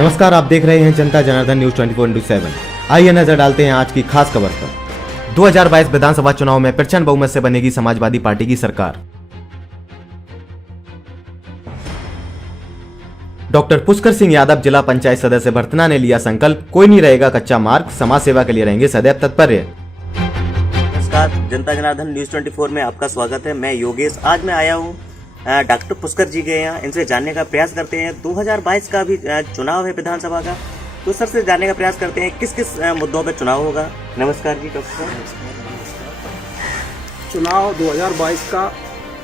नमस्कार, आप देख रहे हैं जनता जनार्दन न्यूज 24/7। आइए नजर डालते हैं आज की खास खबर पर। 2022 विधानसभा चुनाव में प्रचंड बहुमत से बनेगी समाजवादी पार्टी की सरकार। डॉक्टर पुष्कर सिंह यादव जिला पंचायत सदस्य भरतना ने लिया संकल्प, कोई नहीं रहेगा कच्चा मार्ग, समाज सेवा के लिए रहेंगे सदैव तत्पर। नमस्कार, जनता जनार्दन न्यूज 24 में आपका स्वागत है। मैं योगेश। आज मैं आया हूँ डॉक्टर पुष्कर जी के यहाँ, इनसे जानने का प्रयास करते हैं। 2022 का भी चुनाव है विधानसभा का, तो सर से जानने का प्रयास करते हैं किस किस मुद्दों पर चुनाव होगा। नमस्कार जी डॉक्टर साहब। चुनाव 2022 का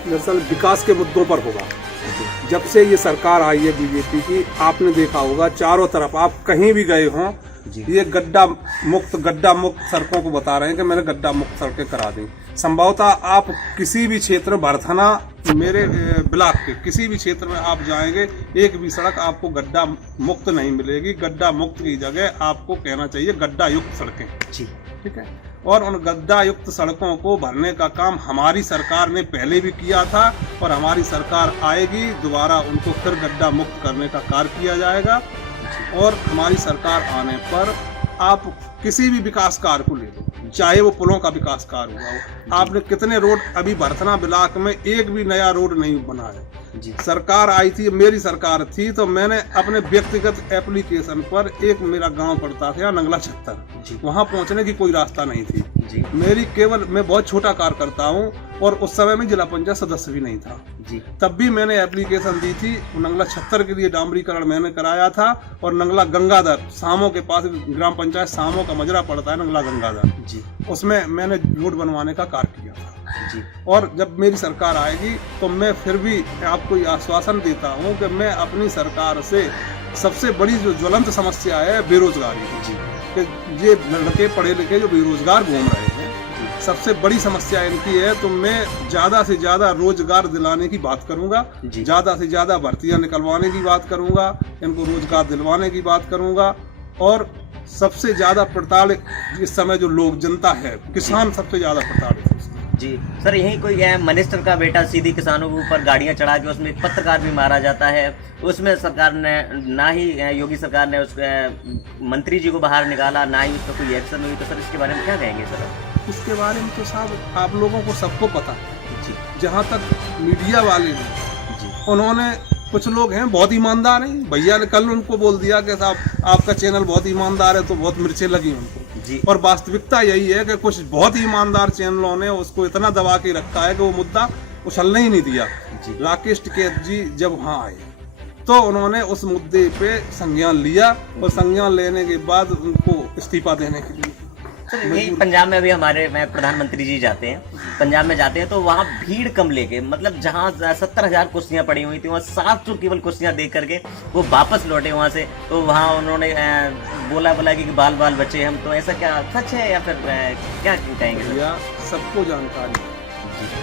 दरअसल विकास के मुद्दों पर होगा। जब से ये सरकार आई है बीजेपी की, आपने देखा होगा चारों तरफ आप कहीं भी गए हों, ये गड्ढा मुक्त सड़कों को बता रहे हैं कि मैंने गड्ढा मुक्त सड़कें करा दी। संभवतः आप किसी भी क्षेत्र, भरथना मेरे ब्लॉक के किसी भी क्षेत्र में आप जाएंगे, एक भी सड़क आपको गड्ढा मुक्त नहीं मिलेगी। गड्ढा मुक्त की जगह आपको कहना चाहिए गड्ढा युक्त सड़कें जी, ठीक है। और उन गड्ढा युक्त सड़कों को भरने का काम हमारी सरकार ने पहले भी किया था और हमारी सरकार आएगी, दोबारा उनको फिर गड्ढा मुक्त करने का कार्य किया जाएगा। और हमारी सरकार आने पर आप किसी भी विकास कार्य को ले लो, चाहे वो पुलों का विकास कार्य हुआ हो, आपने कितने रोड अभी भरथना ब्लॉक में एक भी नया रोड नहीं बना है। सरकार आई थी, मेरी सरकार थी, तो मैंने अपने व्यक्तिगत एप्लीकेशन पर, एक मेरा गांव पड़ता था नंगला छत्तर, वहां पहुंचने की कोई रास्ता नहीं थी मेरी। केवल मैं बहुत छोटा कार्य करता हूं और उस समय में जिला पंचायत सदस्य भी नहीं था जी। तब भी मैंने एप्लीकेशन दी थी। नंगला छत्तर के लिए डामरीकरण मैंने कराया था और नंगला गंगाधर सामो के पास ग्राम पंचायत सामो का मजरा पड़ता है, नंगला गंगाधर जी, उसमें मैंने रोड बनवाने का कार्य किया था जी। और जब मेरी सरकार आएगी तो मैं फिर भी आपको ये आश्वासन देता हूँ कि मैं अपनी सरकार से, सबसे बड़ी जो ज्वलंत समस्या है बेरोजगारी जी, कि ये लड़के पढ़े लिखे जो बेरोजगार घूम रहे हैं, सबसे बड़ी समस्या इनकी है। तो मैं ज्यादा से ज्यादा रोजगार दिलाने की बात करूंगा, ज्यादा से ज्यादा भर्तियां निकलवाने की बात करूंगा, इनको रोजगार दिलवाने की बात करूंगा। और सबसे ज्यादा प्रताड़ित इस समय जो लोग, जनता है, किसान सबसे ज्यादा प्रताड़ित है जी। सर, यही कोई मिनिस्टर का बेटा सीधी किसानों के ऊपर गाड़ियां चढ़ा के उसमें एक पत्रकार भी मारा जाता है, उसमें सरकार ने ना ही योगी सरकार ने उस मंत्री जी को बाहर निकाला, ना ही उस पर कोई एक्शन हुई। तो सर इसके बारे में क्या कहेंगे सर? इसके बारे में तो साहब आप लोगों को सबको पता है जी। जहाँ तक मीडिया वाले हैं जी, उन्होंने, कुछ लोग हैं बहुत ईमानदार हैं, भैया ने कल उनको बोल दिया कि साहब आपका चैनल बहुत ईमानदार है, तो बहुत मिर्चें लगी उनको जी। और वास्तविकता यही है कि कुछ बहुत ईमानदार चैनलों ने उसको इतना दबा के रखा है कि वो मुद्दा उछलने ही नहीं दिया जी। राकेश टिकैत जी जब वहाँ आए तो उन्होंने उस मुद्दे पे संज्ञान लिया और संज्ञान लेने के बाद उनको इस्तीफा देने के लिए। यही पंजाब में अभी हमारे प्रधानमंत्री जी जाते हैं, पंजाब में जाते हैं, तो वहाँ भीड़ कम लेके, मतलब जहाँ 70,000 कुर्सियाँ पड़ी हुई थी, वहाँ 700 केवल कुर्सियाँ देख करके वो वापस लौटे वहाँ से। तो वहाँ उन्होंने बोला कि बाल बाल बचे हम। तो ऐसा क्या सच है या फिर क्या कहेंगे? या सबको जानकारी,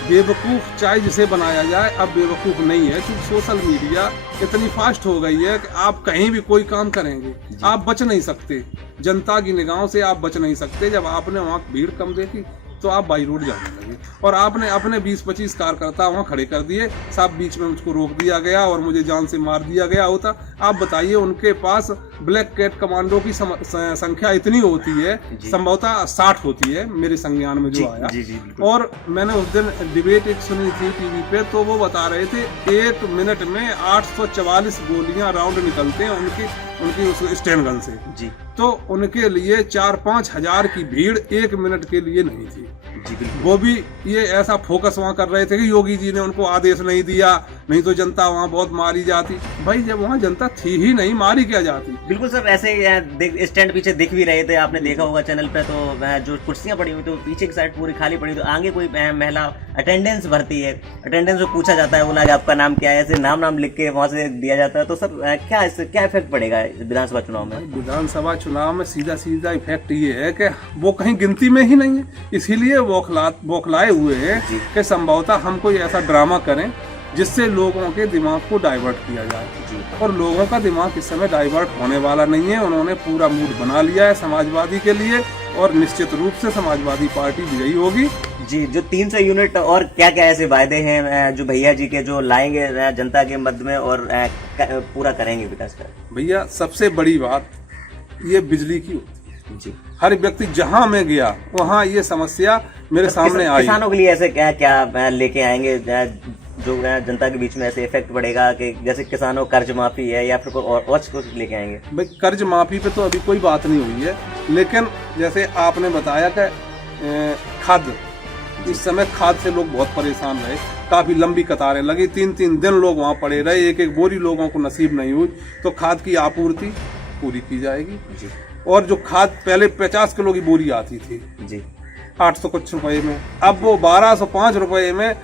बेवकूफ चाहे जिसे बनाया जाए, अब बेवकूफ नहीं है, क्योंकि सोशल मीडिया इतनी फास्ट हो गई है कि आप कहीं भी कोई काम करेंगे, आप बच नहीं सकते, जनता की निगाहों से आप बच नहीं सकते। जब आपने वहाँ भीड़ कम देखी तो आप बाई रोड जाने लगे और आपने अपने 20-25 कार्यकर्ता वहाँ खड़े कर दिए। साहब बीच में मुझको रोक दिया गया और मुझे जान से मार दिया गया होता। आप बताइए, उनके पास ब्लैक कैट कमांडो की संख्या इतनी होती है, संभवतः 60 होती है मेरे संज्ञान में जो आया जी। और मैंने उस दिन डिबेट एक सुनी थी टीवी पे, तो वो बता रहे थे 1 मिनट में 844 गोलियां राउंड निकलते हैं उनकी उस स्टैन गन से जी। तो उनके लिए 4-5 हजार की भीड़ 1 मिनट के लिए नहीं थी जी। वो भी ये ऐसा फोकस वहाँ कर रहे थे कि योगी जी ने उनको आदेश नहीं दिया, नहीं तो जनता वहाँ बहुत मारी जाती। भाई जब वहाँ जनता थी ही नहीं, मारी क्या जाती? बिल्कुल सर, ऐसे स्टैंड पीछे दिख भी रहे थे, आपने देखा होगा चैनल पे। तो जो कुर्सियां पड़ी हुई तो पीछे की साइड पूरी खाली पड़ी, तो आगे कोई महिला अटेंडेंस भरती है, अटेंडेंस में पूछा जाता है, बोला आपका नाम क्या है, ऐसे नाम लिख के वहाँ से दिया जाता है। तो सर क्या इससे क्या इफेक्ट पड़ेगा विधानसभा चुनाव में? विधानसभा चुनाव में सीधा इफेक्ट ये है कि वो कहीं गिनती में ही नहीं है, इसीलिए बौखलाए हुए हैं कि संभवतः हम कोई ऐसा ड्रामा करें जिससे लोगों के दिमाग को डाइवर्ट किया जाए। और लोगों का दिमाग इस समय डाइवर्ट होने वाला नहीं है। उन्होंने पूरा मूड बना लिया है समाजवादी के लिए और निश्चित रूप से समाजवादी पार्टी विजयी होगी। जी, जो 300 यूनिट और क्या क्या ऐसे वायदे हैं जो भैया जी के जो लाएंगे जनता के मध्य में और पूरा करेंगे विकास का? भैया सबसे बड़ी बात ये बिजली की होती है। जी, हर व्यक्ति जहां मैं गया वहां ये समस्या मेरे सामने आई। किसानों के लिए ऐसे क्या क्या लेके आएंगे जो जनता के बीच में ऐसे इफेक्ट पड़ेगा कि जैसे किसानों कर्ज माफी है या फिर और कुछ लेके आएंगे? भाई कर्ज माफी पे तो अभी कोई बात नहीं हुई है, लेकिन जैसे आपने बताया कि खाद, इस समय खाद से लोग बहुत परेशान रहे, काफी लंबी कतारें लगी, 3-3 दिन लोग वहां पड़े रहे, एक बोरी लोगों को नसीब नहीं हुई। तो खाद की आपूर्ति पूरी की जाएगी जी। और जो खाद पहले 50 किलो की बोरी आती थी जी 800 कुछ रुपए में, अब वो 1205 रुपए में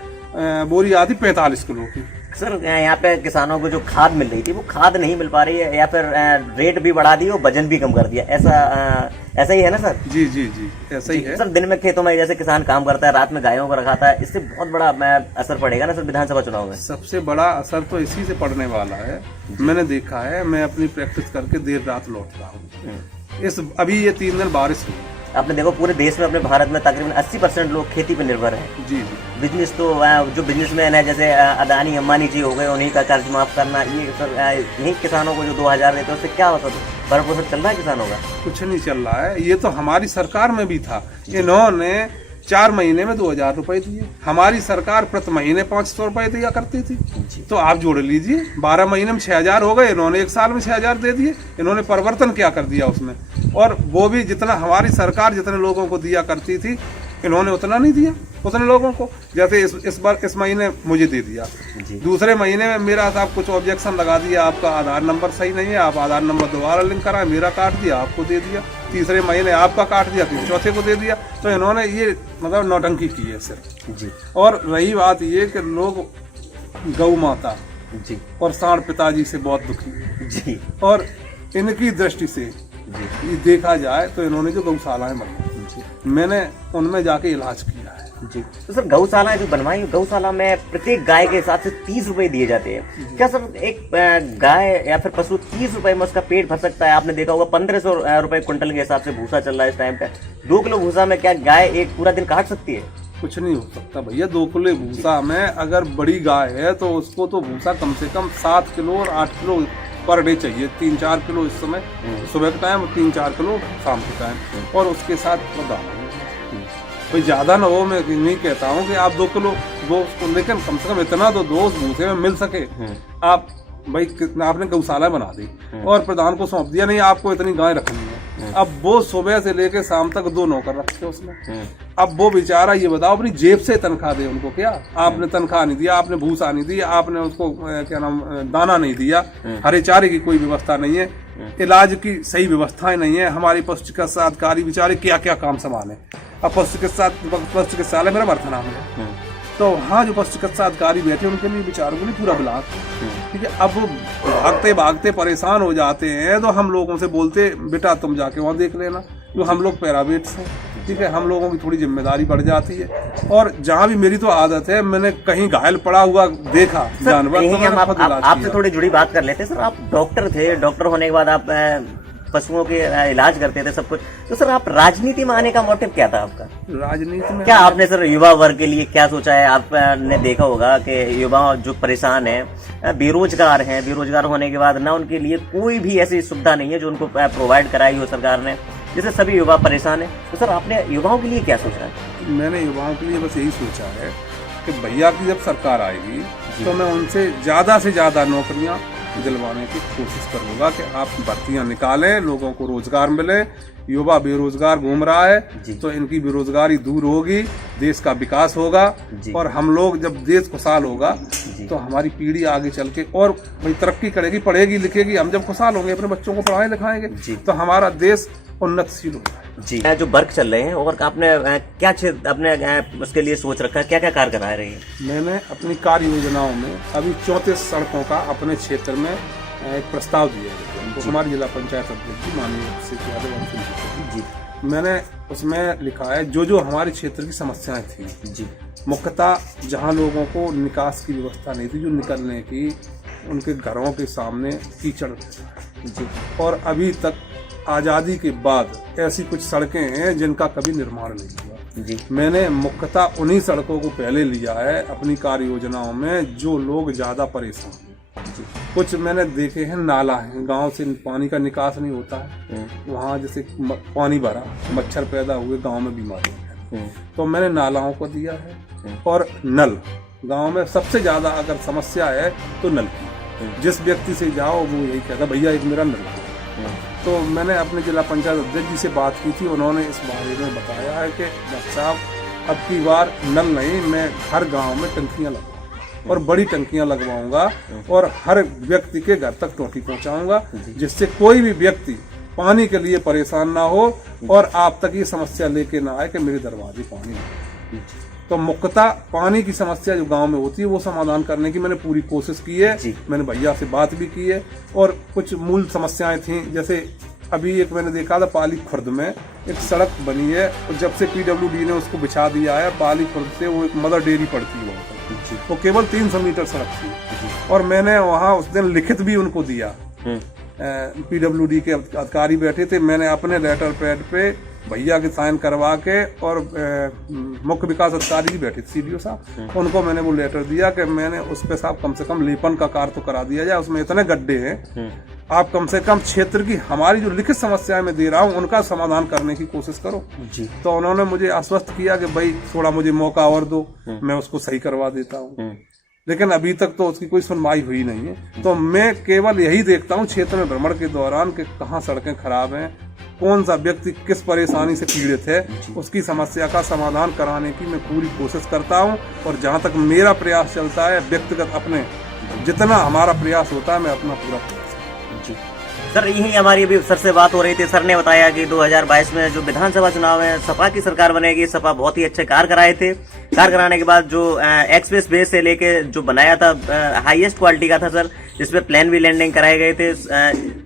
बोरी आती 45 किलो की। सर यहाँ पे किसानों को जो खाद मिल रही थी वो खाद नहीं मिल पा रही है या फिर रेट भी बढ़ा दी और वजन भी कम कर दिया, ऐसा ही है ना सर? जी जी जी ऐसा ही है सर। दिन में खेतों में जैसे किसान काम करता है, रात में गायों को रखाता है, इससे बहुत बड़ा असर पड़ेगा ना सर विधानसभा चुनाव में? सबसे बड़ा असर तो इसी से पड़ने वाला है। मैंने देखा है, मैं अपनी प्रैक्टिस करके देर रात लौट रहा हूँ। अभी ये 3 दिन बारिश हुई, आपने देखो पूरे देश में अपने भारत में तकरीबन 80% लोग खेती पर निर्भर हैं। जी जी। बिजनेस तो जो बिजनेसमैन है जैसे अदानी अंबानी जी हो गए, उन्हीं का कर्ज माफ करना, ये सर यही किसानों को जो 2000 देते हैं उससे क्या होता है? भरपूर चल रहा है किसानों का? कुछ नहीं चल रहा है। ये तो हमारी सरकार में भी था, इन्होंने 4 महीने में 2000 रुपए दिए। हमारी सरकार प्रति महीने 500 रुपए दिया करती थी। तो आप जोड़ लीजिए, 12 महीने में 6000 हो गए, इन्होंने 1 साल में 6000 दे दिए। इन्होंने परिवर्तन क्या कर दिया उसमें? और वो भी जितना हमारी सरकार जितने लोगों को दिया करती थी, इन्होंने उतना नहीं दिया उतने लोगों को। जैसे इस महीने मुझे दे दिया, दूसरे महीने में मेरा साहब कुछ ऑब्जेक्शन लगा दिया, आपका आधार नंबर सही नहीं है, आप आधार नंबर दोबारा लिंक कराएं, मेरा काट दिया, आपको दे दिया। तीसरे महीने आपका काट दिया, फिर चौथे को दे दिया। तो इन्होंने ये मतलब नौटंकी की है सिर्फ जी। और रही बात ये कि लोग गौ माता जी और सांड पिताजी से बहुत दुखी जी, और इनकी दृष्टि से ये देखा जाए तो इन्होंने जो गौशालाएं बनाई, मैंने उनमें जाके इलाज किया है जी। तो सर गौशालाएं जो बनवाई, गौशाला में प्रत्येक गाय के हिसाब से 30 रुपए दिए जाते हैं। क्या सर एक गाय या फिर पशु 30 रुपए में उसका पेट भर सकता है? आपने देखा होगा 1500 रुपए क्विंटल के हिसाब से भूसा चल रहा है इस टाइम पे। 2 किलो भूसा में क्या गाय एक पूरा दिन काट सकती है? कुछ नहीं हो सकता भैया। 2 किलो भूसा में अगर बड़ी गाय है तो उसको तो भूसा कम से कम 7 किलो और 8 किलो पर डे चाहिए। 3-4 किलो इस समय सुबह के टाइम, 3-4 किलो शाम के टाइम, और उसके साथ दाना भाई ज्यादा ना हो। मैं नहीं कहता हूँ कि आप 2 किलो दो, लेकिन कम से कम इतना तो दो भूसे में मिल सके। आप भाई आपने गौशाला बना दी और प्रधान को सौंप दिया, नहीं आपको इतनी गाय रखनी है। अब वो सुबह से लेके शाम तक 2 नौकर रखते हैं उसमें। अब वो बेचारा ये बताओ अपनी जेब से तनख्वाह दे उनको क्या? आपने तनख्वाह नहीं दिया, आपने भूसा नहीं दिया, आपने उसको क्या नाम दाना नहीं दिया, हरे चारे की कोई व्यवस्था नहीं है, इलाज की सही व्यवस्थाएं नहीं है। हमारी पशु चिकित्सा अधिकारी बेचारे क्या क्या काम संभाले। अब पशु चिकित्सालय मेरा बर्थनाम है, तो वहाँ जो पशु चिकित्सा अधिकारी बैठे उनके लिए बेचारों के लिए पूरा ब्लाक, ठीक है। अब वो भागते भागते परेशान हो जाते हैं, तो हम लोगों से बोलते बेटा तुम जाके वहाँ देख लेना, जो हम लोग पैरावेट से, ठीक है, हम लोगों की थोड़ी जिम्मेदारी बढ़ जाती है। और जहाँ भी मेरी तो आदत है, मैंने कहीं घायल पड़ा हुआ देखा जानवर तो मैंने खुद इलाज किया। आपसे थोड़ी जुड़ी बात कर लेते हैं सर। आप डॉक्टर थे, डॉक्टर होने के बाद आप पशुओं के इलाज करते थे सब कुछ, तो सर आप राजनीति में आने का मोटिव क्या था आपका? राजनीति में क्या आपने सर युवा वर्ग के लिए क्या सोचा है? आपने देखा होगा कि युवा जो परेशान है, बेरोजगार हैं, बेरोजगार होने के बाद ना उनके लिए कोई भी ऐसी सुविधा नहीं है जो उनको प्रोवाइड कराई हो सरकार ने, जैसे सभी युवा परेशान है। तो सर आपने युवाओं के लिए क्या सोचा है? मैंने युवाओं के लिए बस यही सोचा है कि भैया की जब सरकार आएगी तो मैं उनसे ज्यादा से ज्यादा नौकरियां दिलवाने की कोशिश करूंगा कि आप भर्तियां निकालें, लोगों को रोजगार मिले। युवा बेरोजगार घूम रहा है, तो इनकी बेरोजगारी दूर होगी, देश का विकास होगा, और हम लोग जब देश खुशहाल होगा तो हमारी पीढ़ी आगे चल के और भाई तरक्की करेगी, पढ़ेगी लिखेगी। हम जब खुशहाल होंगे, अपने बच्चों को पढ़ाए लिखाएंगे, तो हमारा देश उन्नतशील होगा जी। जो वर्क चल रहे हैं और आपने क्या अपने उसके लिए सोच रखा है, क्या क्या कार्य करा रही है? मैंने अपनी कार्य योजनाओं में अभी 34 सड़कों का अपने क्षेत्र में एक प्रस्ताव दिया है, तो हमारी जिला पंचायत अध्यक्ष माननीय श्री यादव जी, मैंने उसमें लिखा है जो हमारे क्षेत्र की समस्याएं थी जी मुख्यतः जहां लोगों को निकास की व्यवस्था नहीं थी, जो निकलने की, उनके घरों के सामने कीचड़ जी और अभी तक आज़ादी के बाद ऐसी कुछ सड़कें हैं जिनका कभी निर्माण नहीं हुआ। जी मैंने मुख्यतः उन्हीं सड़कों को पहले लिया है अपनी कार्य योजनाओं में जो लोग ज़्यादा परेशान हैं। कुछ मैंने देखे हैं नाला है, गांव से पानी का निकास नहीं होता है, वहाँ जैसे पानी भरा, मच्छर पैदा हुए, गांव में बीमारी है, तो मैंने नालाओं को दिया है। और नल, गांव में सबसे ज़्यादा अगर समस्या है तो नल की, जिस व्यक्ति से जाओ वो यही कहता भैया एक मेरा नल है। तो मैंने अपने जिला पंचायत अध्यक्ष जी से बात की थी, उन्होंने इस बारे में बताया है कि डॉक्टर साहब अब की बार नल नहीं, मैं हर गांव में टंकियां लगवाऊंगा और बड़ी टंकियां लगवाऊंगा और हर व्यक्ति के घर तक टोटी पहुंचाऊंगा, जिससे कोई भी व्यक्ति पानी के लिए परेशान ना हो और आप तक ये समस्या लेके ना आए कि मेरे दरवाजे पानी नहीं। तो मुख्यतः पानी की समस्या जो गांव में होती है वो समाधान करने की मैंने पूरी कोशिश की है। मैंने भैया से बात भी की है और कुछ मूल समस्याएं थी, जैसे अभी एक मैंने देखा था पाली खुर्द में एक सड़क बनी है और जब से PWD ने उसको बिछा दिया है, पाली खुर्द से वो एक मदर डेयरी पड़ती है वो केवल 300 मीटर सड़क थी और मैंने वहाँ उस दिन लिखित भी उनको दिया। PWD के अधिकारी बैठे थे, मैंने अपने लेटर पैड पे भैया के साइन करवा के और मुख्य विकास अधिकारी भी बैठे थे CDO साहब, उनको मैंने वो लेटर दिया कि मैंने उस पे साहब कम से कम लेपन का कार्य तो करा दिया जाए, उसमें इतने गड्ढे हैं, आप कम से कम क्षेत्र की हमारी जो लिखित समस्याएं मैं दे रहा हूँ उनका समाधान करने की कोशिश करो जी। तो उन्होंने मुझे आश्वस्त किया कि भाई थोड़ा मुझे मौका और दो, मैं उसको सही करवा देता हूँ, लेकिन अभी तक तो उसकी कोई सुनवाई हुई नहीं है। तो मैं केवल यही देखता हूँ क्षेत्र में भ्रमण के दौरान कि कहाँ सड़कें खराब हैं, कौन सा व्यक्ति किस परेशानी से पीड़ित है, उसकी समस्या का समाधान कराने की मैं पूरी कोशिश करता हूँ। और जहाँ तक मेरा प्रयास चलता है व्यक्तिगत अपने जितना हमारा प्रयास होता है मैं अपना पूरा प्रयास जी। सर यही हमारी अभी सर से बात हो रही थी, सर ने बताया कि 2022 में जो विधानसभा चुनाव है सपा की सरकार बनेगी। सपा बहुत ही अच्छे कार्य कराए थे, कार्य कराने के बाद जो एक्सप्रेस वे से लेके जो बनाया था हाईएस्ट क्वालिटी का था सर, जिसमें प्लेन भी लैंडिंग कराए गए थे।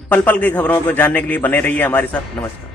पल पल की खबरों को जानने के लिए बने रहिए हमारे साथ। नमस्कार।